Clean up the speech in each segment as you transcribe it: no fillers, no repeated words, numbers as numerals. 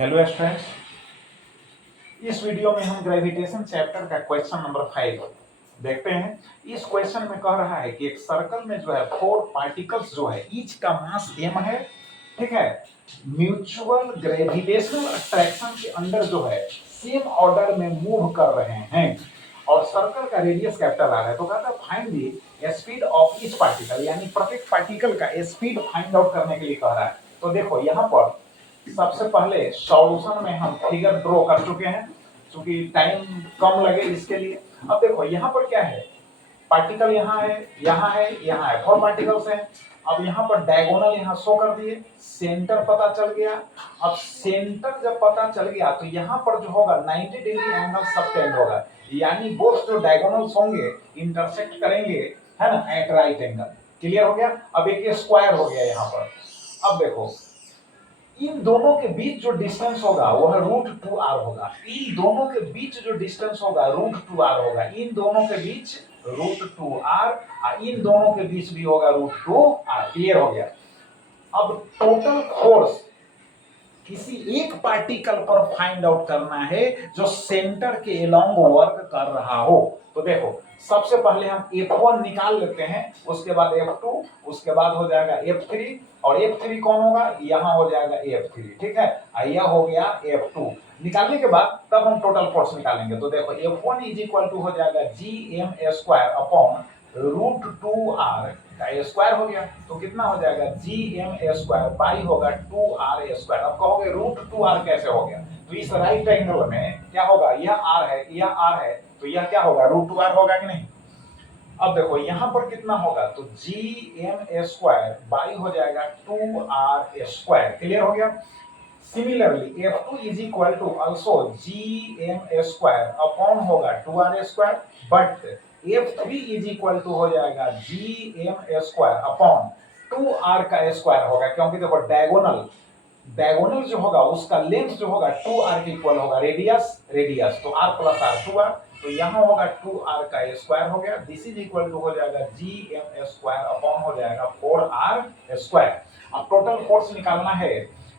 Hello students, इस video में हम ग्रेविटेशन चैप्टर का क्वेश्चन नंबर 5 देखते हैं। इस क्वेश्चन में कह रहा है कि एक सर्कल में जो है 4 पार्टिकल्स जो है ईच का मास m है, ठीक है। म्यूचुअल ग्रेविटेशनल अट्रैक्शन के अंदर जो है सेम ऑर्डर में मूव कर रहे हैं और सर्कल का रेडियस कैपिटल आर है। तो कहता है find the speed of each particle, यानी प्रत्येक पार्टिकल का स्पीड फाइंड आउट करने के लिए कह रहा है। तो देखो यहाँ पर सबसे पहले सॉल्यूशन में हम फिगर ड्रॉ कर चुके हैं क्योंकि टाइम कम लगे इसके लिए। अब देखो यहाँ पर क्या है, पार्टिकल यहाँ है, यहाँ है, यहाँ है, 4 पार्टिकल्स हैं। अब यहाँ पर डायगोनल यहाँ शो कर दिए, सेंटर पता चल गया। अब सेंटर जब पता चल गया तो यहाँ पर जो होगा 90 डिग्री एंगल सबटेंड होगा, यानी बोथ जो डायगोनल्स होंगे इंटरसेक्ट करेंगे, है ना, एट राइट एंगल। क्लियर हो गया। अब एक स्क्वायर हो गया यहाँ पर। अब देखो इन दोनों के बीच जो डिस्टेंस होगा वह √2r होगा। इन दोनों के बीच जो डिस्टेंस होगा √2r होगा। इन दोनों के बीच √2r, इन दोनों के बीच भी होगा √2r। क्लियर हो गया। अब टोटल फोर्स किसी एक पार्टिकल पर फाइंड आउट करना है जो सेंटर के अलोंग वर्क कर रहा हो। तो देखो सबसे पहले हम F1 निकाल लेते हैं, उसके बाद F2, उसके बाद हो जाएगा F3, और F3 कौन होगा, यहाँ हो जाएगा F3, ठीक है। यह हो गया F2। निकालने के बाद तब हम टोटल फोर्स निकालेंगे। तो देखो F1 इज इक्वल टू हो जाएगा gm² अपॉन √2r का स्क्वायर हो गया। तो कितना हो जाएगा gm² बाई होगा 2r²। अब कहोगे √2r कैसे हो गया, तो इस राइट एंगल में क्या होगा, यह r है, यह r है, तो यह क्या होगा √2r होगा कि नहीं। अब देखो यहाँ पर कितना होगा, तो gm² बाई हो जाएगा 2r²। क्लियर हो गया। Similarly F2 is equal to also gm² upon होगा 2r², but F3 is equal to हो जाएगा gm² अपॉन 2r का स्क्वायर होगा, क्योंकि देखो डायगोनल जो होगा उसका लेंथ जो होगा 2r के इक्वल होगा, रेडियस तो r प्लस r 2r, तो यहाँ होगा 2r का स्क्वायर हो गया। दिस इज इक्वल टू हो जाएगा gm² अपॉन हो जाएगा 4r²। अब टोटल फोर्स निकालना है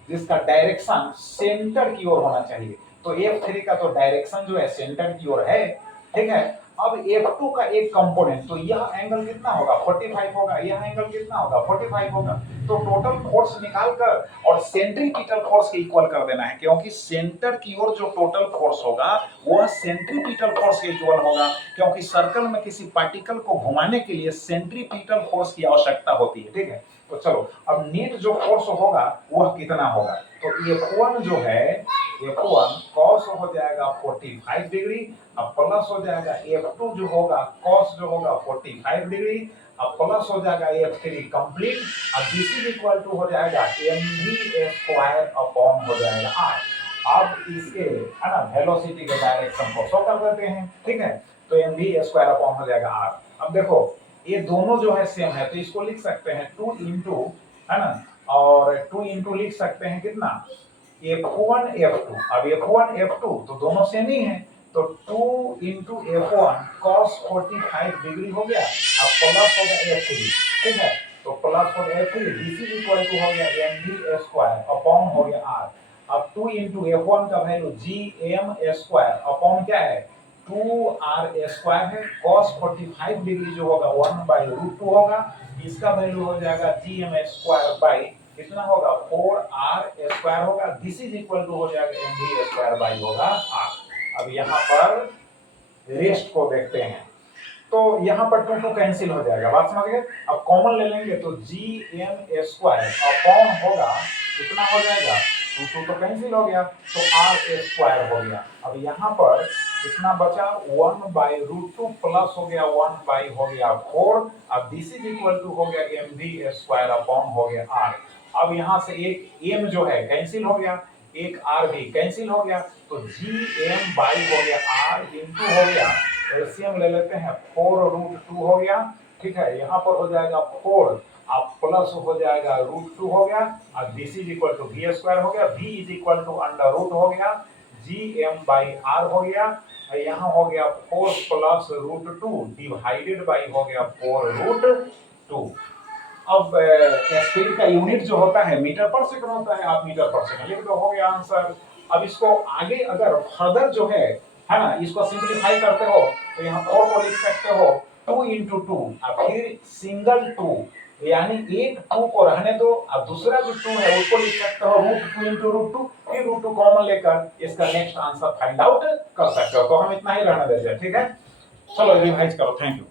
जिसका डायरेक्शन सेंटर की ओर होना चाहिए। तो F3 का तो डायरेक्शन जो है सेंटर की ओर है, ठीक है। अब F2 का एक कंपोनेंट, तो यह एंगल कितना होगा 45 होगा, यह एंगल कितना होगा 45 होगा। तो टोटल फोर्स निकालकर और सेंट्रीपिटल फोर्स के इक्वल कर देना है, क्योंकि सेंटर की ओर जो टोटल फोर्स होगा वह सेंट्रीपिटल फोर्स के इक्वल होगा, क्योंकि सर्कल में किसी पार्टिकल को घुमाने के लिए सेंट्रीपिटल फोर्स की आवश्यकता होती है, ठीक है। तो चलो अब नेट जो फोर्स होगा वह कितना होगा, तो F1 जो है F1 cos हो जाएगा 45 डिग्री, अब प्लस हो जाएगा F2 जो होगा cos जो होगा 45 डिग्री, अब प्लस हो जाएगा F3 कंप्लीट। अब दिस इज इक्वल टू हो जाएगा mv² अपॉन हो जाएगा r। अब इसके है ना वेलोसिटी के डायरेक्शन को शो कर देते हैं, ठीक है। तो mv² अपॉन हो जाएगा r। अब देखो ये दोनों जो है सेम है, तो इसको लिख सकते हैं 2 इंटू, है ना, और 2 इंटू लिख सकते हैं कितना F1 F2। अब F1 F2 तो दोनों सेम ही है, तो 2 इंटू F1 cos 45 डिग्री हो गया, अब प्लस हो गया F3, ठीक है। तो प्लस हो गया F3, this is equal to हो गया mv² अपॉन हो गया r। अब 2 इंटू F1 का वैल्यू gm² अपॉन क्या है 2r² है, cos 45 डिग्री जो होगा 1/√2 होगा, इसका वैल्यू हो जाएगा gm² बाई कितना होगा 4r² होगा। दिस इज इक्वल टू हो जाएगा mv² बाई होगा r। अब यहाँ पर रेस्ट को देखते हैं, तो यहाँ पर 2 कैंसिल हो जाएगा, बात समझ गए। अब कॉमन ले लेंगे तो gm² अपॉन होगा कितना हो जाएगा 2 तो कैंसिल हो गया, तो r² हो गया। अब यहाँ पर कितना बचा 1/√2 प्लस हो गया 1 बाई हो गया 4। अब दिस इज इक्वल टू हो गया mv² अपॉन हो गया r। अब यहाँ से एक m जो है कैंसिल हो गया, एक r भी कैंसिल हो गया, तो gm बाई हो गया r इंटू हो गया एलसीएम ले लेते हैं 4√2 हो गया, ठीक है। यहाँ पर हो जाएगा 4, अब प्लस हो जाएगा √2 हो गया, अब this is equal to v² हो गया, v is equal to under root हो गया, gm बाई r हो गया, यहाँ हो गया 4 प्लस √2 डिवाइडेड बाई हो गया 4√2। अब स्पीड का यूनिट जो होता है मीटर पर सेकंड होता है, आप मीटर पर सेकंड लिख दो, हो गया आंसर। अब इसको आगे अगर फर्दर जो है ना, इसको सिंप्लीफाई करते हो तो यहाँ 4 को लिख सकते हो 2 into 2, अब फिर सिंगल 2, यानी एक 2 को रहने दो, अब दूसरा जो 2 है उसको लिख सकते हो √2 into √2, फिर √2 कॉमन लेकर इसका नेक्स्ट आंसर फाइंड आउट कर सकते हो। तो हम इतना ही रहने देते हैं, ठीक है। चलो रिवाइज करो, थैंक यू।